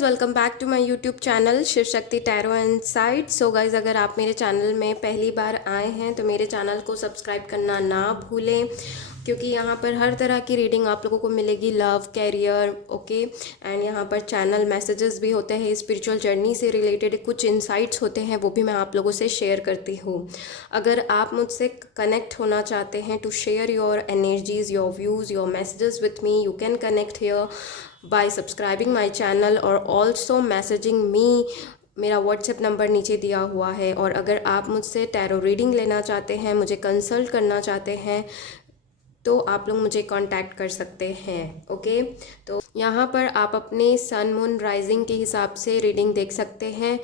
Guys, welcome back to my YouTube channel Shiv Shakti tarot and sight. So guys, अगर आप मेरे channel में पहली बार आए हैं तो मेरे चैनल को सब्सक्राइब करना ना भूलें, क्योंकि यहाँ पर हर तरह की रीडिंग आप लोगों को मिलेगी। Love, career, okay. एंड यहाँ पर चैनल मैसेजेस भी होते हैं, स्पिरिचुअल जर्नी से रिलेटेड कुछ इंसाइट्स होते हैं, वो भी मैं आप लोगों से शेयर करती हूँ। अगर आप मुझसे कनेक्ट होना चाहते हैं to share your energies, your views, your messages with me, you can connect here by subscribing my channel और also messaging me। मेरा व्हाट्सएप नंबर नीचे दिया हुआ है। और अगर आप मुझसे टैरो रीडिंग लेना चाहते हैं, मुझे कंसल्ट करना चाहते हैं, तो आप लोग मुझे कांटेक्ट कर सकते हैं। ओके, तो यहाँ पर आप अपने सन मून राइजिंग के हिसाब से रीडिंग देख सकते हैं।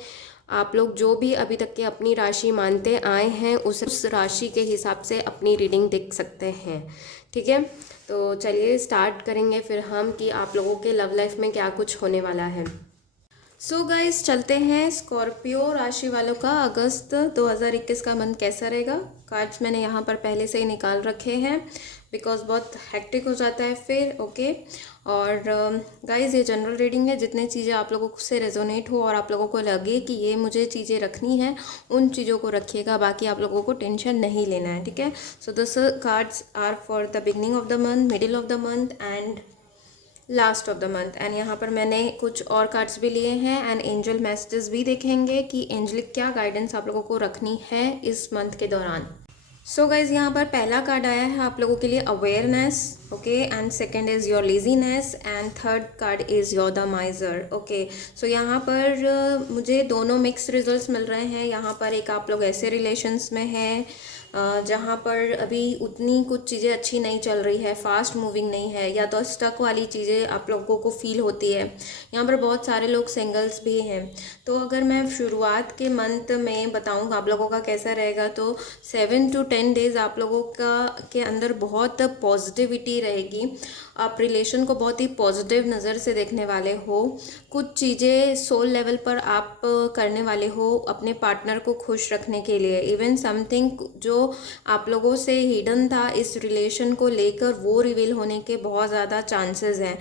आप लोग जो भी अभी तक के अपनी राशि मानते आए हैं उस राशि के हिसाब से अपनी रीडिंग देख सकते हैं। ठीक है, तो चलिए स्टार्ट करेंगे फिर हम कि आप लोगों के लव लाइफ में क्या कुछ होने वाला है। सो गाइस, चलते हैं स्कॉर्पियो राशि वालों का अगस्त 2021 का मंथ कैसा रहेगा। कार्ड्स मैंने यहाँ पर पहले से ही निकाल रखे हैं बिकॉज बहुत हेक्टिक हो जाता है फिर। ओके, और गाइस ये जनरल रीडिंग है। जितने चीज़ें आप लोगों से रेजोनेट हो और आप लोगों को लगे कि ये मुझे चीज़ें रखनी है, उन चीज़ों को रखिएगा, बाकी आप लोगों को टेंशन नहीं लेना है। ठीक है, so this cards are for the beginning of the month, middle of the month and last of the month. And यहाँ पर मैंने कुछ और कार्ड्स भी लिए हैं एंड एंजल मैसेजेस भी देखेंगे कि एंजलिक क्या गाइडेंस आप लोगों को रखनी है इस मंथ के दौरान। सो गाइज, यहाँ पर पहला कार्ड आया है आप लोगों के लिए awareness, okay, and second is your laziness and third card is your the miser. Okay, so यहाँ पर मुझे दोनों मिक्स रिजल्ट्स मिल रहे हैं। यहाँ पर एक आप लोग ऐसे रिलेशंस में हैं जहाँ पर अभी उतनी कुछ चीज़ें अच्छी नहीं चल रही है, फास्ट मूविंग नहीं है, या तो स्टक वाली चीज़ें आप लोगों को फील होती है। यहाँ पर बहुत सारे लोग सिंगल्स भी हैं। तो अगर मैं शुरुआत के मंथ में बताऊँ आप लोगों का कैसा रहेगा, तो 7 to 10 डेज़ आप लोगों के अंदर बहुत पॉजिटिविटी रहेगी। आप रिलेशन को बहुत ही पॉजिटिव नज़र से देखने वाले हो। कुछ चीज़ें सोल लेवल पर आप करने वाले हो अपने पार्टनर को खुश रखने के लिए। इवन समथिंग जो आप लोगों से हिडन था इस रिलेशन को लेकर, वो रिवील होने के बहुत ज़्यादा चांसेस हैं।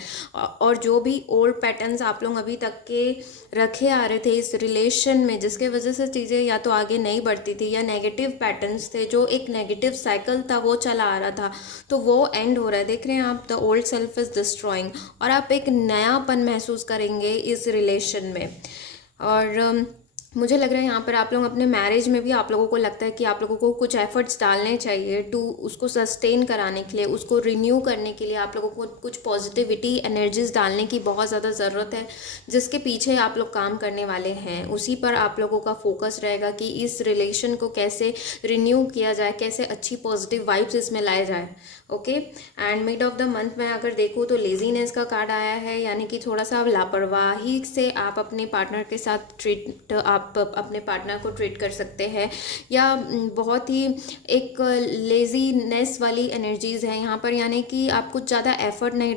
और जो भी ओल्ड पैटर्न्स आप लोग अभी तक के रखे आ रहे थे इस रिलेशन में, जिसके वजह से चीज़ें या तो आगे नहीं बढ़ती थी, या नेगेटिव पैटर्न्स थे, जो एक नेगेटिव साइकिल था वो चला आ रहा था, तो वो एंड हो रहा है। देख रहे हैं आप, the old self is destroying, और आप एक नयापन महसूस करेंगे इस रिलेशन में। और मुझे लग रहा है यहाँ पर आप लोग अपने मैरिज में भी आप लोगों को लगता है कि आप लोगों को कुछ एफर्ट्स डालने चाहिए टू उसको सस्टेन कराने के लिए, उसको रिन्यू करने के लिए आप लोगों को कुछ पॉजिटिविटी एनर्जीज डालने की बहुत ज़्यादा ज़रूरत है, जिसके पीछे आप लोग काम करने वाले हैं। उसी पर आप लोगों का फोकस रहेगा कि इस रिलेशन को कैसे रिन्यू किया जाए, कैसे अच्छी पॉजिटिव वाइब्स इसमें लाए जाए। Okay, and mid of the month में अगर देखूँ तो लेजीनेस का कार्ड आया है, यानी कि थोड़ा सा लापरवाही से आप अपने पार्टनर के साथ आप अपने पार्टनर को ट्रीट कर सकते हैं, या बहुत ही एक लेजीनेस वाली एनर्जीज़ हैं यहाँ पर, यानी कि आप कुछ ज़्यादा एफर्ट नहीं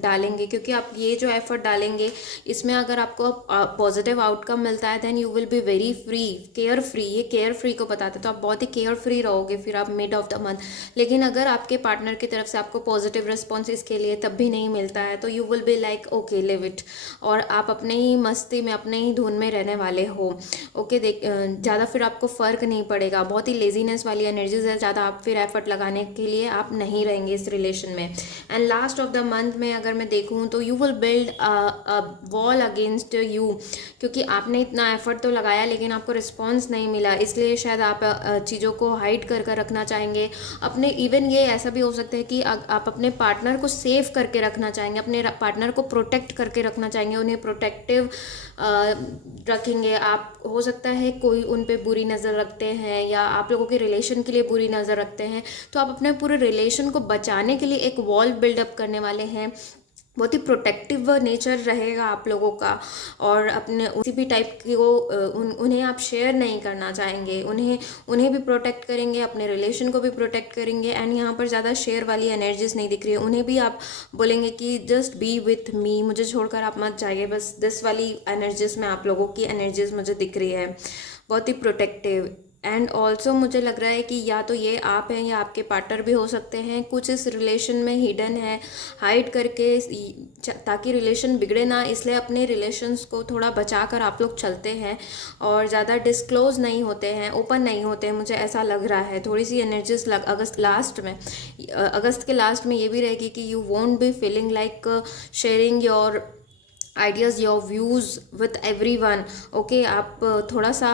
डालेंगे, क्योंकि आप ये जो एफर्ट डालेंगे इसमें अगर आपको पॉजिटिव आउटकम मिलता है then you will be very free, care free. ये केयर फ्री को बताते, तो आप बहुत ही केयर फ्री रहोगे फिर आप मिड ऑफ द मंथ। लेकिन अगर आपके पार्टनर की तरफ से आपको पॉजिटिव रिस्पॉन्स इसके लिए तब भी नहीं मिलता है, तो you will be like okay live it, और आप अपने ही मस्ती में अपने ही धुन में रहने वाले हो। ओके, देख ज़्यादा फिर आपको फ़र्क नहीं पड़ेगा। बहुत ही लेजीनेस वाली एनर्जीज है, ज़्यादा आप फिर एफर्ट लगाने के लिए आप नहीं रहेंगे इस रिलेशन में। And last of the month में अगर मैं देखूँ तो you will build a wall against you, क्योंकि आपने इतना एफर्ट तो लगाया लेकिन आपको रिस्पॉन्स नहीं मिला, इसलिए शायद आप चीज़ों को हाइड कर कर रखना चाहेंगे अपने। इवन ये ऐसा भी हो सकता है कि आप अपने पार्टनर को सेफ करके रखना चाहेंगे, अपने पार्टनर को प्रोटेक्ट करके रखना चाहेंगे, उन्हें प्रोटेक्टिव रखेंगे आप। हो सकता है कोई उन पे बुरी नज़र रखते हैं या आप लोगों के रिलेशन के लिए बुरी नज़र रखते हैं, तो आप अपने पूरे रिलेशन को बचाने के लिए एक वॉल बिल्डअप करने वाले हैं। बहुत ही प्रोटेक्टिव नेचर रहेगा आप लोगों का, और अपने उसी भी टाइप की वो उन्हें आप शेयर नहीं करना चाहेंगे, उन्हें भी प्रोटेक्ट करेंगे, अपने रिलेशन को भी प्रोटेक्ट करेंगे। एंड यहाँ पर ज़्यादा शेयर वाली एनर्जीज नहीं दिख रही है, उन्हें भी आप बोलेंगे कि जस्ट बी विथ मी, मुझे छोड़कर आप मत जाइए, बस दिस वाली एनर्जीज में आप लोगों की एनर्जीज मुझे दिख रही है। बहुत ही प्रोटेक्टिव एंड ऑल्सो मुझे लग रहा है कि या तो ये आप हैं या आपके पार्टनर भी हो सकते हैं, कुछ इस रिलेशन में हिडन है, हाइड करके, ताकि रिलेशन बिगड़े ना, इसलिए अपने रिलेशंस को थोड़ा बचा कर आप लोग चलते हैं और ज़्यादा डिस्क्लोज नहीं होते हैं, ओपन नहीं होते हैं, मुझे ऐसा लग रहा है। थोड़ी सी एनर्जीज अगस्त के लास्ट में ये भी रहेगी कि you won't be feeling like sharing your ideas, your views with everyone. Okay, आप थोड़ा सा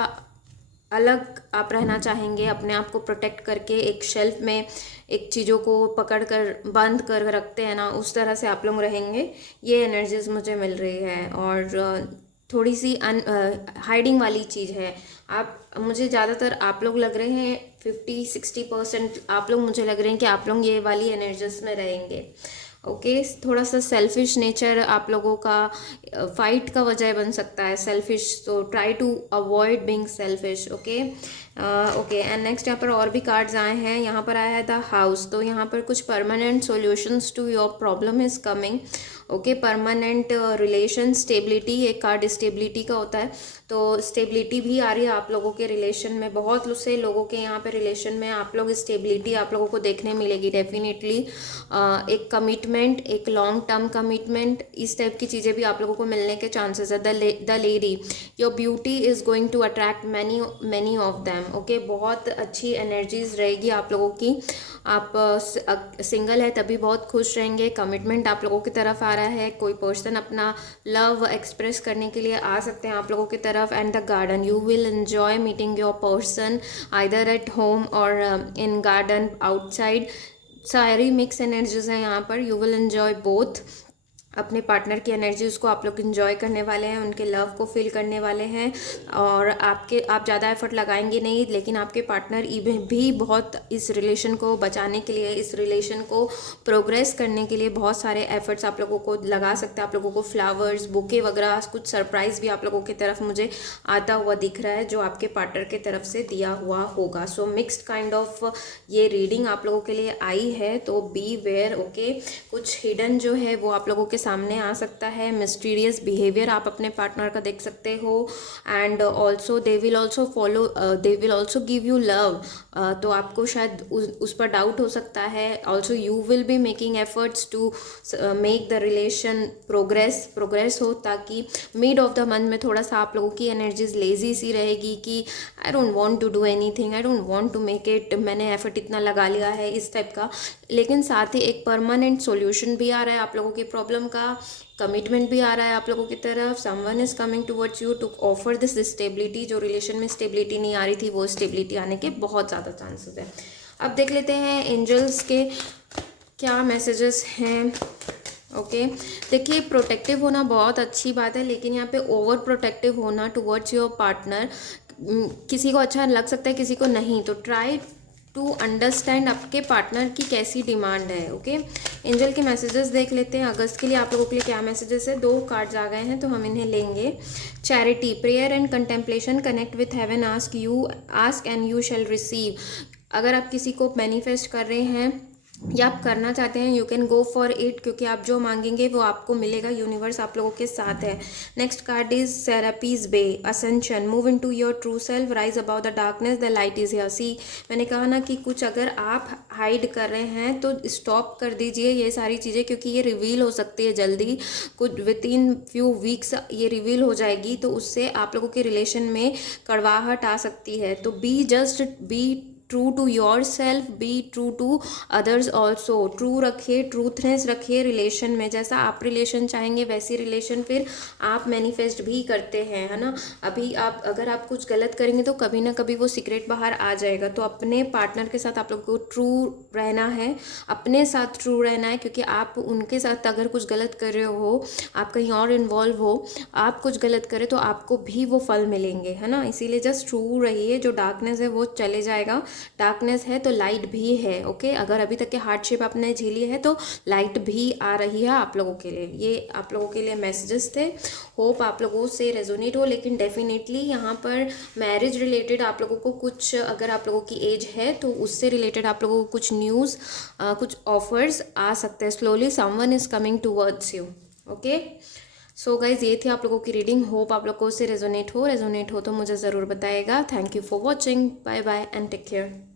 अलग आप रहना चाहेंगे, अपने आप को प्रोटेक्ट करके एक शेल्फ में एक चीज़ों को पकड़ कर बंद कर रखते हैं ना, उस तरह से आप लोग रहेंगे। ये एनर्जीज मुझे मिल रही है और थोड़ी सी हाइडिंग वाली चीज़ है। मुझे ज़्यादातर आप लोग लग रहे हैं 50-60% आप लोग मुझे लग रहे हैं कि आप लोग ये वाली एनर्जीज में रहेंगे। ओके, थोड़ा सा सेल्फिश नेचर आप लोगों का फाइट का वजह बन सकता है, सेल्फिश, तो try to avoid being selfish. Okay okay, and next यहाँ पर और भी कार्ड्स आए हैं। यहाँ पर आया है द हाउस, तो यहाँ पर कुछ permanent solutions to your problem is coming. Okay, permanent relation stability, एक कार्ड स्टेबिलिटी का होता है, तो स्टेबिलिटी भी आ रही है आप लोगों के रिलेशन में। बहुत से लोगों के यहाँ पे रिलेशन में आप लोग स्टेबिलिटी आप लोगों को देखने मिलेगी डेफिनेटली। एक कमिटमेंट, एक लॉन्ग टर्म कमिटमेंट, इस टाइप की चीज़ें भी आप लोगों को मिलने के चांसेस है। The lady, your beauty is going to attract many of them. Okay, बहुत अच्छी एनर्जीज रहेगी आप लोगों की। आप सिंगल है तभी बहुत खुश रहेंगे। कमिटमेंट आप लोगों की तरफ आ रहा है, कोई पर्सन अपना लव एक्सप्रेस करने के लिए आ सकते हैं आप लोगों की तरफ। And the garden, you will enjoy meeting your person either at home और इन गार्डन आउटसाइड। सारी मिक्स एनर्जीज हैं यहाँ पर। यू विल एंजॉय बोथ, अपने पार्टनर की एनर्जी उसको आप लोग इन्जॉय करने वाले हैं, उनके लव को फील करने वाले हैं। और आप ज़्यादा एफर्ट लगाएंगे नहीं, लेकिन आपके पार्टनर भी बहुत इस रिलेशन को बचाने के लिए, इस रिलेशन को प्रोग्रेस करने के लिए बहुत सारे एफर्ट्स आप लोगों को लगा सकते हैं। आप लोगों को फ्लावर्स, बुके वगैरह, कुछ सरप्राइज़ भी आप लोगों की तरफ मुझे आता हुआ दिख रहा है, जो आपके पार्टनर की तरफ से दिया हुआ होगा। सो मिक्स्ड काइंड ऑफ ये रीडिंग आप लोगों के लिए आई है, तो बी वेयर। ओके, कुछ हिडन जो है वो आप लोगों के सामने आ सकता है। मिस्टीरियस बिहेवियर आप अपने पार्टनर का देख सकते हो। And also they will also give you love, तो आपको शायद उस पर डाउट हो सकता है। Also you will be making efforts to make the relation progress हो, ताकि मिड ऑफ द मंथ में थोड़ा सा आप लोगों की एनर्जीज लेजी सी रहेगी कि I don't want to do anything, I don't want to make it, मैंने एफर्ट इतना लगा लिया है, इस टाइप का। लेकिन साथ ही एक परमानेंट सॉल्यूशन भी आ रहा है आप लोगों की प्रॉब्लम का, कमिटमेंट भी आ रहा है आप लोगों की तरफ। Someone is coming towards you to offer this stability. जो रिलेशन में स्टेबिलिटी नहीं आ रही थी, वो स्टेबिलिटी आने के बहुत ज़्यादा चांसेस है। अब देख लेते हैं एंजल्स के क्या मैसेजेस हैं। ओके, देखिए, प्रोटेक्टिव होना बहुत अच्छी बात है, लेकिन यहाँ पे ओवर प्रोटेक्टिव होना टुवर्ड्स योर पार्टनर, किसी को अच्छा लग सकता है, किसी को नहीं, तो ट्राई टू अंडरस्टैंड आपके पार्टनर की कैसी डिमांड है। ओके, एंजल के मैसेजेस देख लेते हैं अगस्त के लिए आप लोगों के लिए क्या मैसेजेस है। 2 कार्ड्स आ गए हैं तो हम इन्हें लेंगे। Charity, prayer and contemplation, connect with heaven, ask and you shall receive. अगर आप किसी को मैनिफेस्ट कर रहे हैं या आप करना चाहते हैं, you can go for it, क्योंकि आप जो मांगेंगे वो आपको मिलेगा। यूनिवर्स आप लोगों के साथ है। Next card is Serapis Bey, ascension, move into your true self, rise about the darkness, the light is here. See, मैंने कहा ना कि कुछ अगर आप हाइड कर रहे हैं तो स्टॉप कर दीजिए ये सारी चीज़ें, क्योंकि ये रिवील हो सकती है जल्दी, कुछ विद इन फ्यू वीक्स ये रिवील हो जाएगी, तो उससे आप लोगों के रिलेशन में कड़वाहट आ सकती है। तो be true to yourself, be true to others also. True रखिए, ट्रूथनेस रखिए रिलेशन में। जैसा आप रिलेशन चाहेंगे वैसी रिलेशन फिर आप मैनिफेस्ट भी करते हैं, है ना। अगर आप कुछ गलत करेंगे तो कभी ना कभी वो सीक्रेट बाहर आ जाएगा। तो अपने पार्टनर के साथ आप लोग को ट्रू रहना है, अपने साथ ट्रू रहना है, क्योंकि आप उनके साथ अगर कुछ गलत कर रहे हो, आप कहीं और इन्वॉल्व हो, आप कुछ गलत करें तो आपको भी वो फल मिलेंगे, है ना। इसीलिए जस्ट ट्रू रहिए। जो डार्कनेस है वो चले जाएगा, डार्कनेस है तो लाइट भी है। ओके, अगर अभी तक के हार्डशिप आपने झेली है तो लाइट भी आ रही है आप लोगों के लिए। ये आप लोगों के लिए मैसेजेस थे, होप आप लोगों से रेजोनेट हो। लेकिन डेफिनेटली यहाँ पर मैरिज रिलेटेड आप लोगों को कुछ, अगर आप लोगों की एज है तो उससे रिलेटेड आप लोगों को कुछ न्यूज़, कुछ ऑफर्स आ सकते हैं। Slowly someone is coming towards you. Okay, so guys ये थी आप लोगों की रीडिंग। होप आप लोगों से रेजोनेट हो तो मुझे ज़रूर बताइएगा। Thank you for watching. Bye bye and take care.